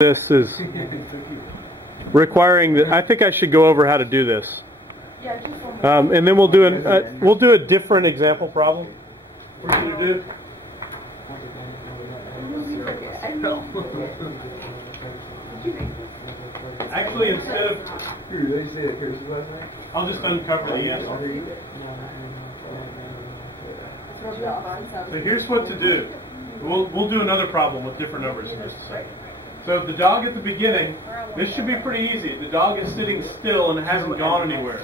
This is requiring that. I think I should go over how to do this, and then we'll do a different example problem for you to do. Actually, instead of, I'll just uncover the answer. So here's what to do. We'll do another problem with different numbers in just a second. So the dog at the beginning, this should be pretty easy. The dog is sitting still and hasn't gone anywhere.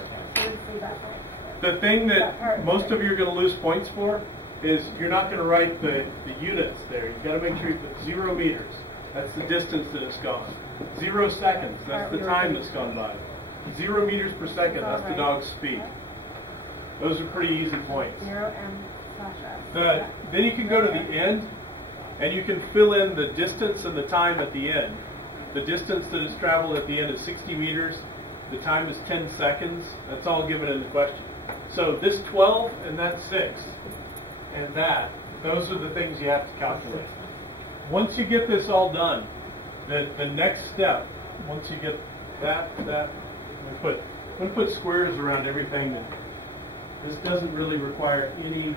The thing that most of you are going to lose points for is you're not going to write the units there. You've got to make sure you put 0 meters. That's the distance that it's gone. 0 seconds, that's the time that's gone by. 0 meters per second, that's the dog's speed. Those are pretty easy points. Then you can go to the end, and you can fill in the distance and the time at the end. The distance that is traveled at the end is 60 meters. The time is 10 seconds. That's all given in the question. So this 12 and that 6 and that, those are the things you have to calculate. Once you get this all done, the next step, once you get that, I'm going to put squares around everything. This doesn't really require any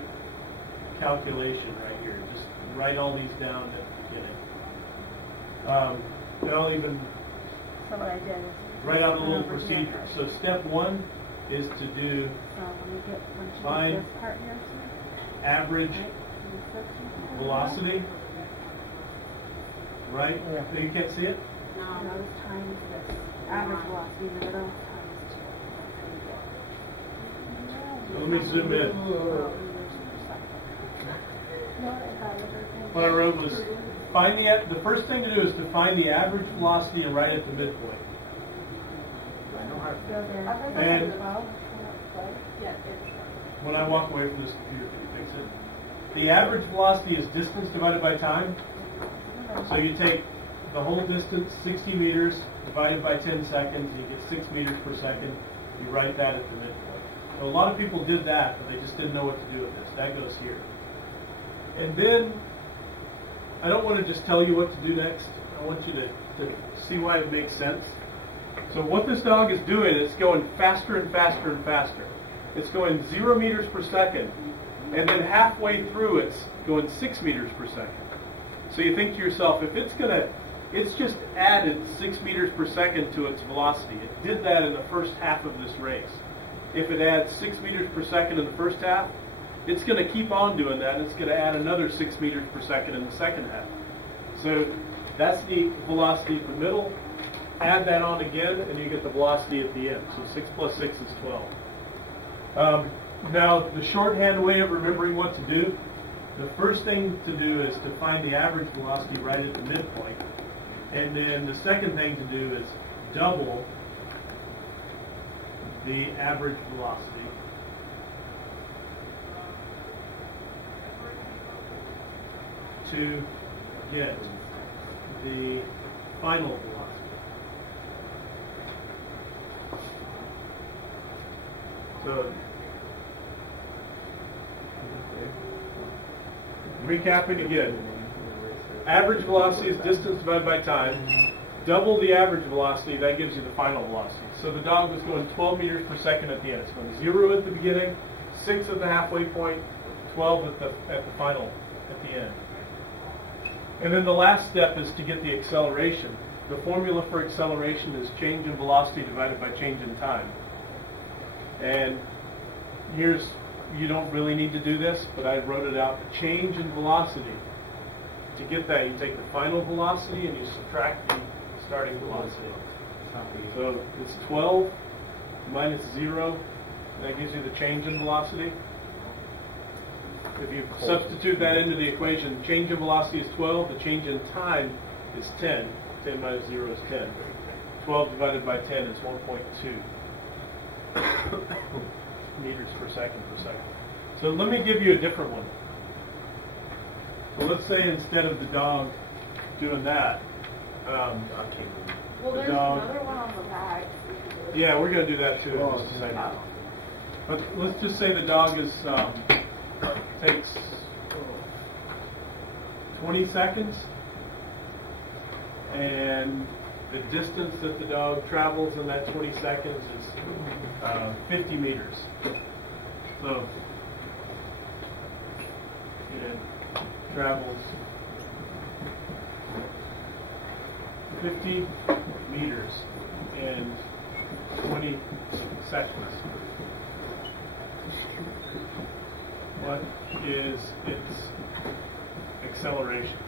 calculation right here. Just write all these down at the beginning. I'll even write out a little procedure. So step 1 is to do find average velocity. Right? So you can't see it? No, those times this average velocity in the middle times 2. So let me zoom in. What I wrote was find the first thing to do is to find the average velocity and write at the midpoint. And when I walk away from this computer, can you fix it? The average velocity is distance divided by time. So you take the whole distance, 60 meters, divided by 10 seconds, you get 6 meters per second. You write that at the midpoint. So a lot of people did that, but they just didn't know what to do with this. That goes here. And then, I don't want to just tell you what to do next. I want you to see why it makes sense. So what this dog is doing is going faster and faster and faster. It's going 0 meters per second, and then halfway through it's going 6 meters per second. So you think to yourself, if it's just added 6 meters per second to its velocity. It did that in the first half of this race. If it adds 6 meters per second in the first half, it's going to keep on doing that, and it's going to add another 6 meters per second in the second half. So that's the velocity at the middle. Add that on again, and you get the velocity at the end. So 6 plus 6 is 12. Now, the shorthand way of remembering what to do, the first thing to do is to find the average velocity right at the midpoint. And then the second thing to do is double the average velocity to get the final velocity. So, recapping again, average velocity is distance divided by time. Double the average velocity, that gives you the final velocity. So the dog was going 12 meters per second at the end. It's going 0 at the beginning, 6 at the halfway point, 12 at the final, at the end. And then the last step is to get the acceleration. The formula for acceleration is change in velocity divided by change in time. And you don't really need to do this, but I wrote it out. The change in velocity. To get that, you take the final velocity and you subtract the starting velocity. So it's 12 minus 0. That gives you the change in velocity. If you substitute that into the equation, change in velocity is 12. The change in time is 10. 10 minus 0 is 10. 12 divided by 10 is 1.2 meters per second. So let me give you a different one. So let's say instead of the dog doing that, Well, there's dog, another one on the back. Yeah, we're going to do that too in just a second. But let's just say the dog is takes 20 seconds and the distance that the dog travels in that 20 seconds is 50 meters. So it travels 50 meters in 20 seconds. What is its acceleration?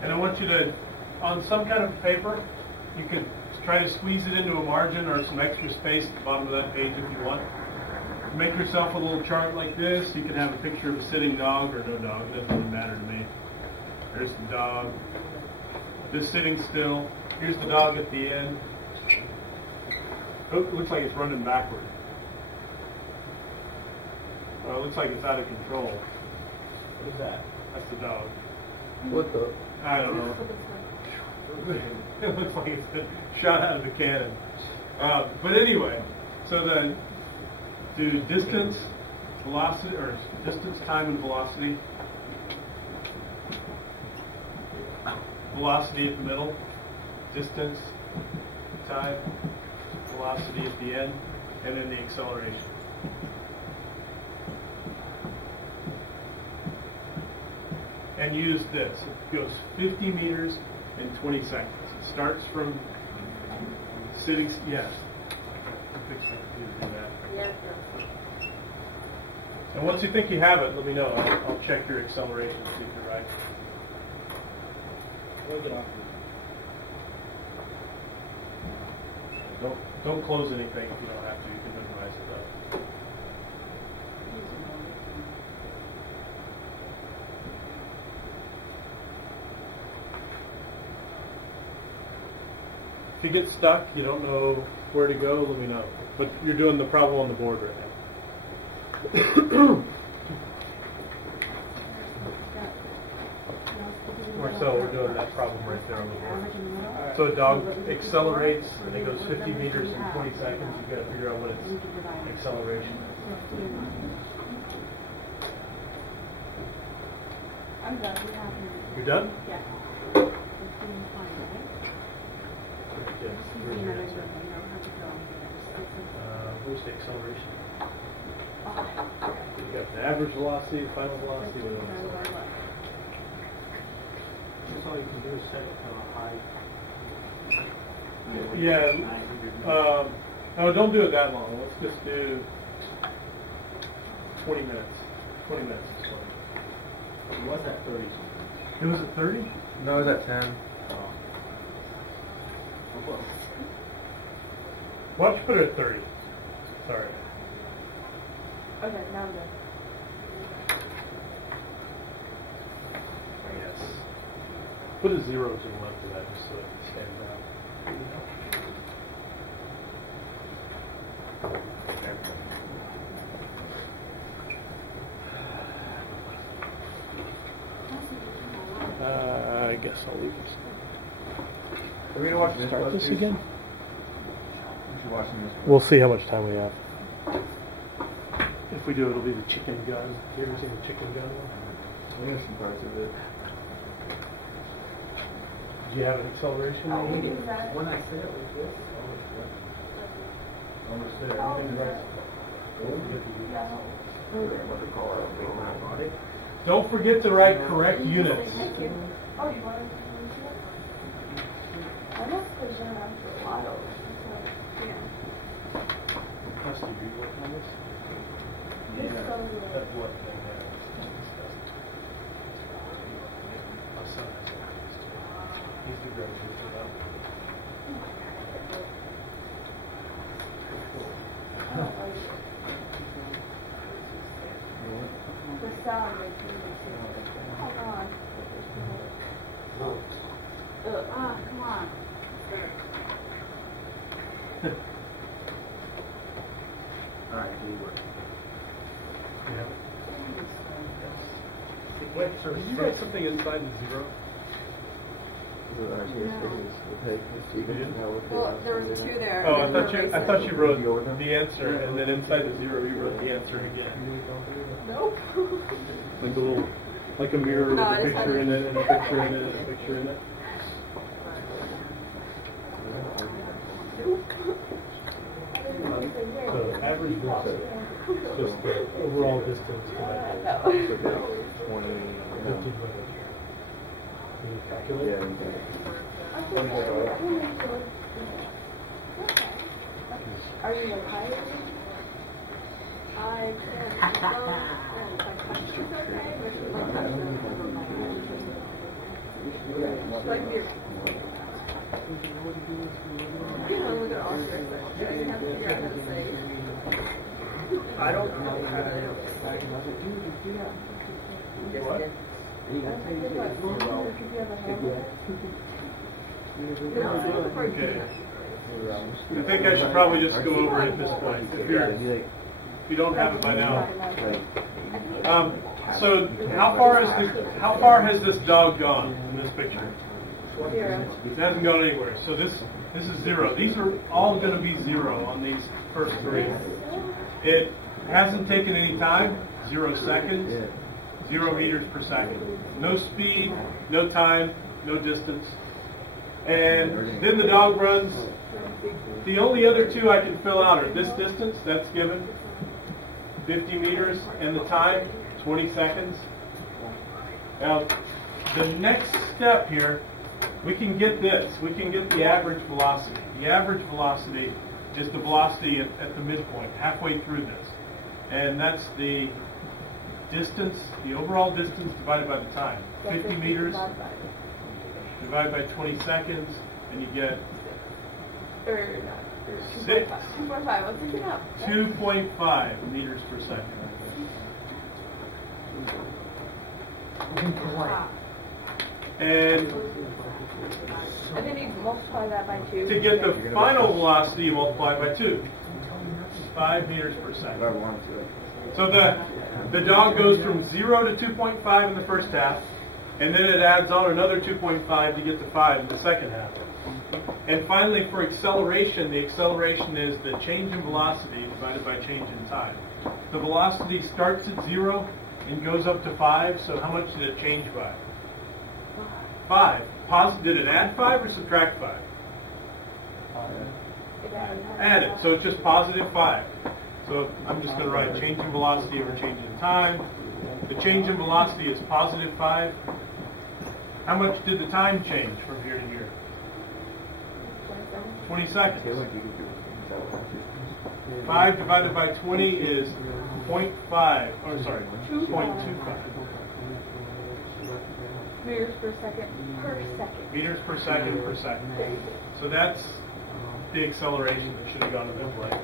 And I want you to, on some kind of paper, you could try to squeeze it into a margin or some extra space at the bottom of that page if you want. Make yourself a little chart like this. You can have a picture of a sitting dog or no dog. It doesn't really matter to me. There's the dog. This sitting still. Here's the dog at the end. Oh, it looks like it's running backward. Well, it looks like it's out of control. What is that? That's the dog. What the? I don't know. It looks like it's been shot out of the cannon. But anyway, so do distance, velocity, or distance, time, and velocity. Velocity at the middle, distance, time, velocity at the end, and then the acceleration. And use this. It goes 50 meters in 20 seconds. It starts from sitting. Yes. Fix my computer to do that. Yeah. And once you think you have it, let me know. I'll check your acceleration and see if you're right. Don't close anything if you don't have to. You can minimize it though. If you get stuck, you don't know where to go, let me know. But you're doing the problem on the board right now. Marcel, we're doing that problem right there on the board. So a dog accelerates and it goes 50 meters in 20 seconds. You've got to figure out what its acceleration is. I'm done. You're done? Yeah. Yes. Where's the acceleration? You got the average velocity, final velocity, what else? That's all you can do is set it to a high. Yeah. No, don't do it that long. Let's just do 20 minutes. 20 minutes is fine. It was at 30 something. It was at 30? No, it was at 10. Why don't you put it at 30? Sorry. Okay, now I'm done. Yes. Put a 0 to the left of that just so it stands out. I guess I'll leave this. Are we going to watch this? Start this again? You're watching this. We'll see how much time we have. If we do, it'll be the chicken gun. You ever seen the chicken gun one? I know some parts of it. Do you have an acceleration? When I said it was this, Almost there. Everything's right. what they call it, a big robotic. Don't forget to write correct units. Thank you. Oh, you want to? I must have done after a while. Yeah. Rusty, are you working on this? It's so That blood thing there. My son has one. He's the graduate for that. The sound makes me hold on. Come on. Alright, we work. Yeah. Wait, so Did you write something inside the 0? Well, there was 2 there. Oh, I thought you wrote the answer, and then inside the 0 you wrote the answer again. Nope. Like the little Like a mirror with No, a I just picture in it, and a picture in it, and a picture in it. So average velocity, just the overall distance divided by 20. 15 minutes. Can you calculate? Are you like higher? I like beer. You know, look at all this. I have to figure out how to say. I don't know how to. What? Okay. I think I should probably just go over it at this point. If you don't have it by now. So how far has this dog gone in this picture? It hasn't gone anywhere. So this is 0. These are all going to be 0 on these first 3. It hasn't taken any time. 0 seconds. 0 meters per second. No speed, no time, no distance. And then the dog runs. The only other 2 I can fill out are this distance, that's given, 50 meters, and the time, 20 seconds. Now, the next step here, we can get this. We can get the average velocity. The average velocity is the velocity at the midpoint, halfway through this. And that's the distance, the overall distance divided by the time. 50 meters divided by 20 seconds, and you get 6. 2.5. Let's look it up. 2.5 meters per second. And then you multiply that by 2. to get the final velocity, you multiply by 2. 5 meters per second. So the dog goes from 0 to 2.5 in the first half, and then it adds on another 2.5 to get to 5 in the second half. And finally, for acceleration, the acceleration is the change in velocity divided by change in time. The velocity starts at 0 and goes up to 5, so how much did it change by? 5. Did it add 5 or subtract 5? Added, so it's just positive 5. So I'm just going to write change in velocity over change in time. The change in velocity is positive 5. How much did the time change from here to here? 20 seconds. 5 divided by 20 is 0.5, or sorry, 0.25. Meters per second per second. Meters per second per second. So that's the acceleration that should have gone to the plate.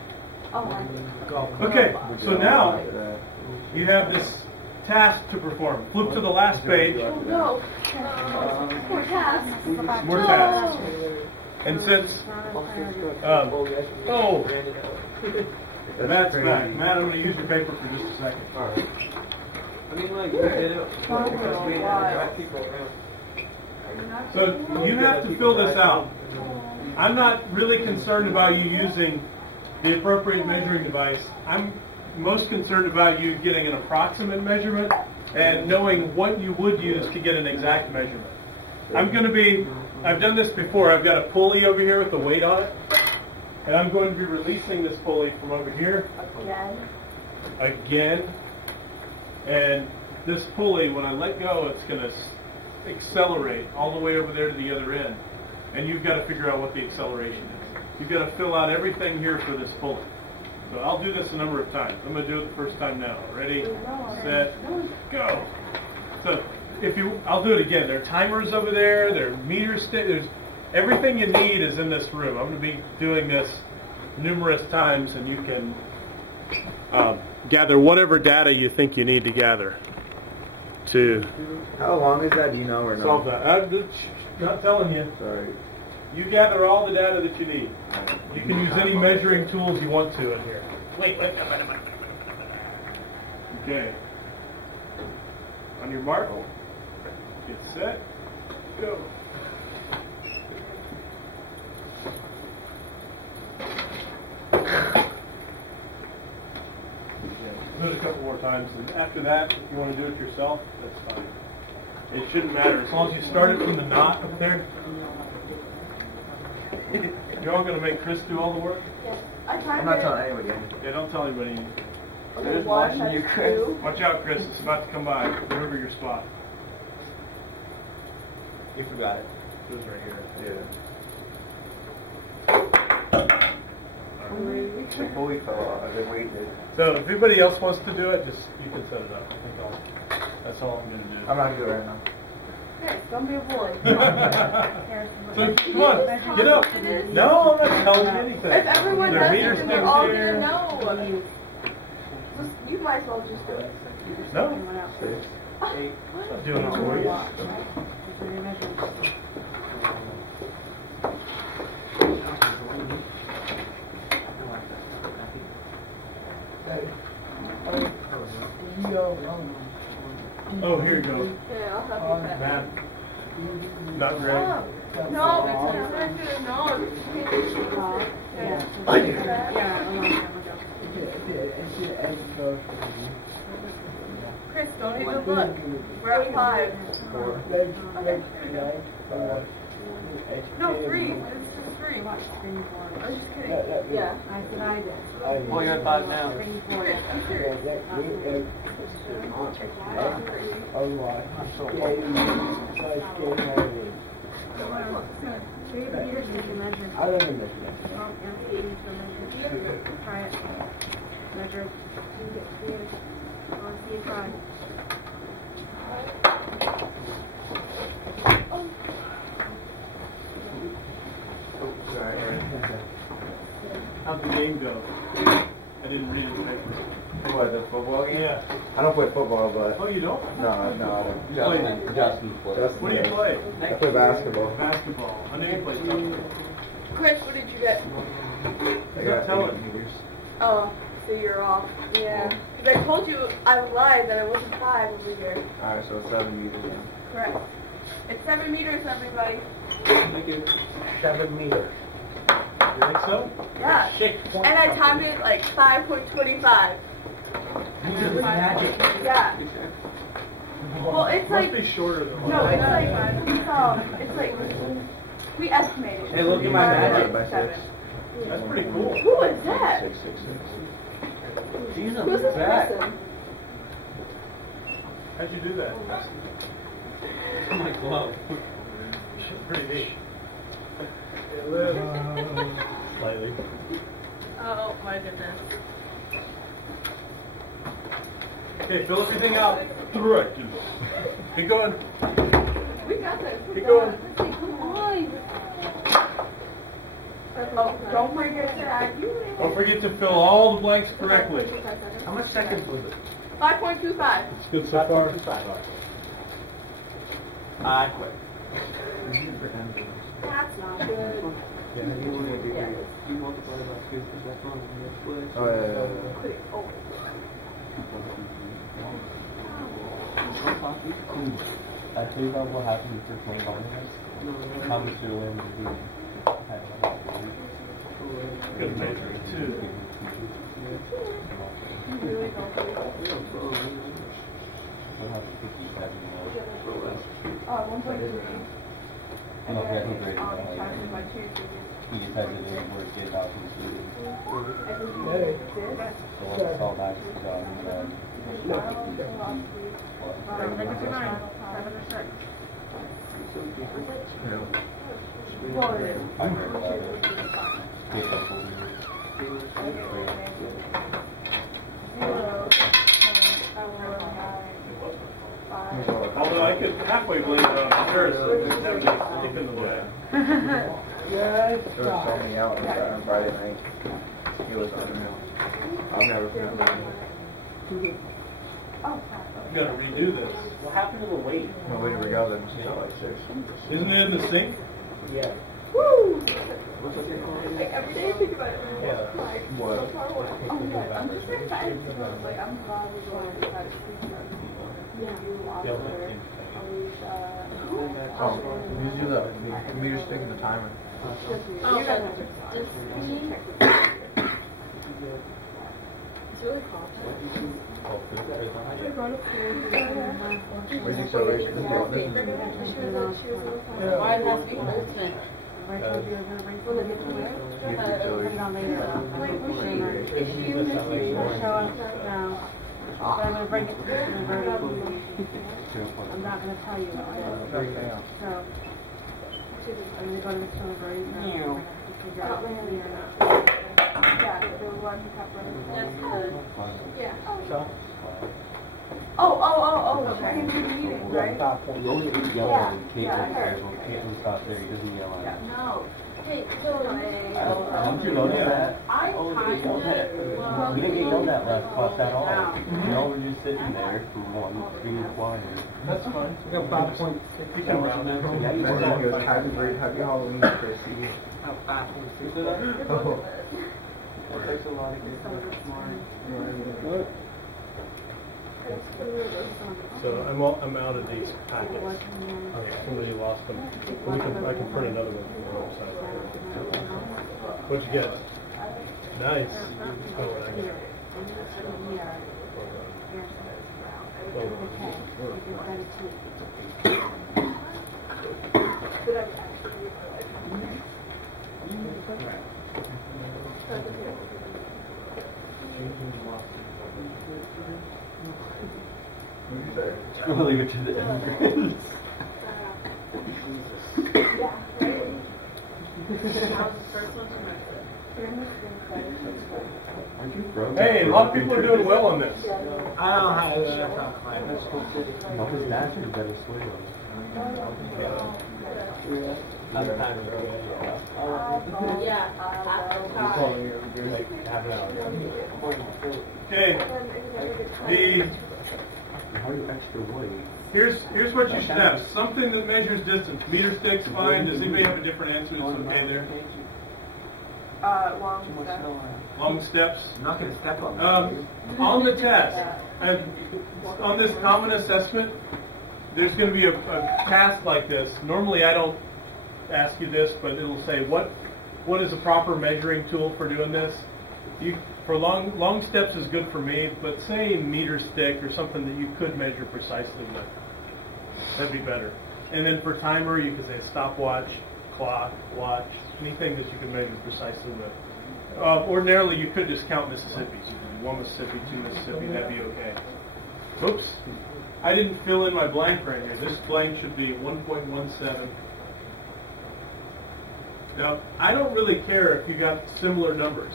Oh, Okay, so now you have this task to perform. Flip to the last page. oh no. More tasks. More tasks. And since, Matt's back. Matt, I'm going to use your paper for just a second. I mean, like, you did it because we drive people around. So you have to fill this out. I'm not really concerned about you using the appropriate measuring device. I'm most concerned about you getting an approximate measurement and knowing what you would use to get an exact measurement. I've done this before. I've got a pulley over here with a weight on it, and I'm going to be releasing this pulley from over here again. And this pulley, when I let go, it's going to accelerate all the way over there to the other end. And you've got to figure out what the acceleration is. You've got to fill out everything here for this pulley. So I'll do this a number of times. I'm going to do it the first time now. Ready, set, go. So I'll do it again. There are timers over there. There are meters. There's everything you need is in this room. I'm going to be doing this numerous times, and you can gather whatever data you think you need to gather to How long is that? Do you know or no? solve that. I'm not telling you. Sorry. You gather all the data that you need. You can use any measuring tools you want to in here. Wait. Okay. On your mark, get set, go. Do it a couple more times, and after that, if you want to do it yourself, that's fine. It shouldn't matter as long as you start it from the knot up there. You're all going to make Chris do all the work? Yes. I'm not telling anybody anything. Yeah, don't tell anybody. Okay, Who's one, watching you, that's Chris? two. Watch out, Chris. It's about to come by. Remember your spot. You forgot it. It was right here. Yeah. The pulley fell off. I've been waiting. So if anybody else wants to do it, just you can set it up. I think that's all I'm going to do. I'm not gonna do it right now. Chris, don't be a bully. So come on, get up. No, I'm not telling you anything. If everyone Their does meter it, then they're sticks all here. gonna know. Just, you might as well just do it. No, I'm not doing it for you. Oh, here you go. Yeah, I'll help you with that. Matt. Not Greg. No, because you're not gonna know. Yeah. I do. Yeah, a long time ago. Chris, don't even look. We're at 5. Okay. No, 3. It's just 3. I was just kidding. Yeah. I said I did. Well, you're at 5 now. Chris, I'm serious. I don't know. Try it. Measure it. I want to see you try. How'd the game go? I didn't read it. What, the football game? Yeah. I don't play football, but Oh, you don't? no, I don't. You play Justin plays. What do you play? I play basketball. Basketball. I know you play basketball. Chris, what did you get? I got Tell 8 it. meters. Oh, so you're off. Yeah. Because I told you I lied that it wasn't 5 over here. Alright, so 7 meters then. Correct. It's 7 meters, everybody. Thank you. 7 meters. You think so? Yeah. And I timed it like 5.25. Magic. Yeah. Well, it's Must like, be shorter than no, mine. it's like, we estimated. Hey, look at my magic. By 6. That's pretty cool. Who is that? 6, 6, 6. She's a Who's this bat. person? How'd you do that? Oh my glove. Pretty neat. Slightly. Oh my goodness. Okay, fill everything out. Right. Keep going. We got this. Keep going. Come on. Oh, don't forget to add you. Don't forget to fill all the blanks correctly. How much seconds was it? 5.25. It's good so far. I quit. That's not good. You multiply by 2 because that's on the next place. Oh, yeah. Oh. I tell you about what happened for 21 minutes. How much did it win to be? Good measuring too. Oh, 1.3. No, yeah, he graded Oh, that times it by later. 2. He just had to do it where it gave out to the students. I think you did. So when it's all back to the job, he said, what? I heard about it. Gave up over Although I could halfway believe Harrison just having a stick in the way. There was so many out on Friday night. It was unreal. I'll never forget that. You gotta redo this. What happened to the weight? No way to regale them. It's not like 6. Isn't it in the sink? Yeah. Woo! What's up your Like every day I think about it. Yeah. Like, What? so far away. Oh my god, I'm just excited to go. Like, I'm glad we're going to try to see them. You, Oliver, Alicia. Oh, you do the meter stick and the timer. Oh, you guys have to check this. So really cold. We're going upstairs. Where's the acceleration? Why does it have to be ultimate? I told you I was going to bring some of it to wear. Put it on later. Show up now. But I'm going to bring it to the converter. I'm not going to tell you what it is. So, I'm going to go to the delivery. And figure out if we or not. Yeah, the one cup running. That's good. Yeah. So? Oh, we're going to do the meeting, right? You only yell at him. Caitlin stopped there. He doesn't yell at him. No. Hey, so Don't you notice that? We didn't get yelled at last class at all. You all were just sitting there for one, being quiet. That's fine. We got 5.6. You can round that. Yeah, you Happy Halloween, Chrissy. About 5.6. Oh. It takes a lot of good this morning. So I'm out of these packets. Somebody lost them. I can print another one from the website. What'd you get? Nice. Oh, what I get? I'm gonna leave it to the immigrants. Aren't you broke? Hey, a lot of people are doing well on this. I don't know how to do that. No, his dad's a better swing. Okay. How are you extra weight? Here's what you should have. Something that measures distance. Meter stick's fine. Does anybody have a different answer? It's okay there. Long steps. I'm not going to step on On the test, on this common assessment, there's going to be a task like this. Normally I don't ask you this, but it'll say what is a proper measuring tool for doing this. For long steps is good for me, but say meter stick or something that you could measure precisely with. That'd be better. And then for timer, you could say stopwatch, clock, watch, anything that you can measure precisely with. Ordinarily, you could just count Mississippis. You could do 1 Mississippi, 2 Mississippi, that'd be okay. Oops. I didn't fill in my blank right here. This blank should be 1.17. Now, I don't really care if you got similar numbers.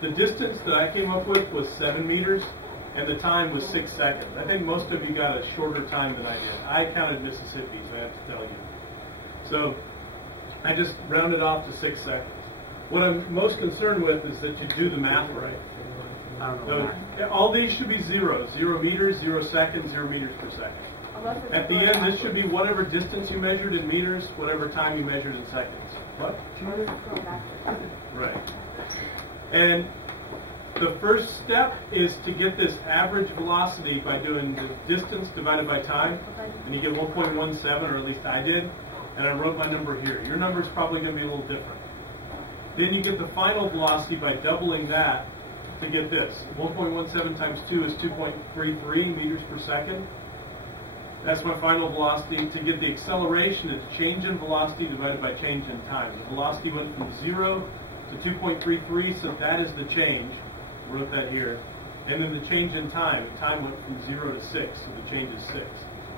The distance that I came up with was 7 meters, and the time was 6 seconds. I think most of you got a shorter time than I did. I counted Mississippi's, I have to tell you. So I just rounded off to 6 seconds. What I'm most concerned with is that you do the math right. So all these should be zeros. 0 meters, 0 seconds, 0 meters per second. At the end, this should be whatever distance you measured in meters, whatever time you measured in seconds. What? Right. And the first step is to get this average velocity by doing the distance divided by time, and you get 1.17, or at least I did, and I wrote my number here. Your number is probably going to be a little different. Then you get the final velocity by doubling that to get this. 1.17 times 2 is 2.33 meters per second. That's my final velocity. To get the acceleration, it's change in velocity divided by change in time. The velocity went from 0 to 2.33, so that is the change. I wrote that here. And then the change in time. Time went from 0 to 6, so the change is 6.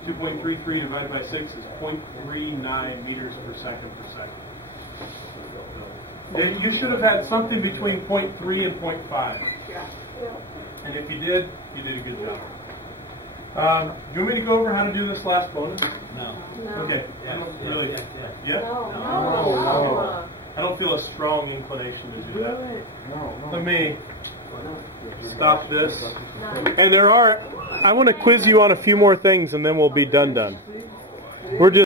2.33 divided by 6 is 0.39 meters per second. You should have had something between 0.3 and 0.5. And if you did a good job. Do you want me to go over how to do this last bonus? No. Okay. Yeah. Really? Yeah? No. I don't feel a strong inclination to do that. No. Let me stop this. And I want to quiz you on a few more things and then we'll be done. We're just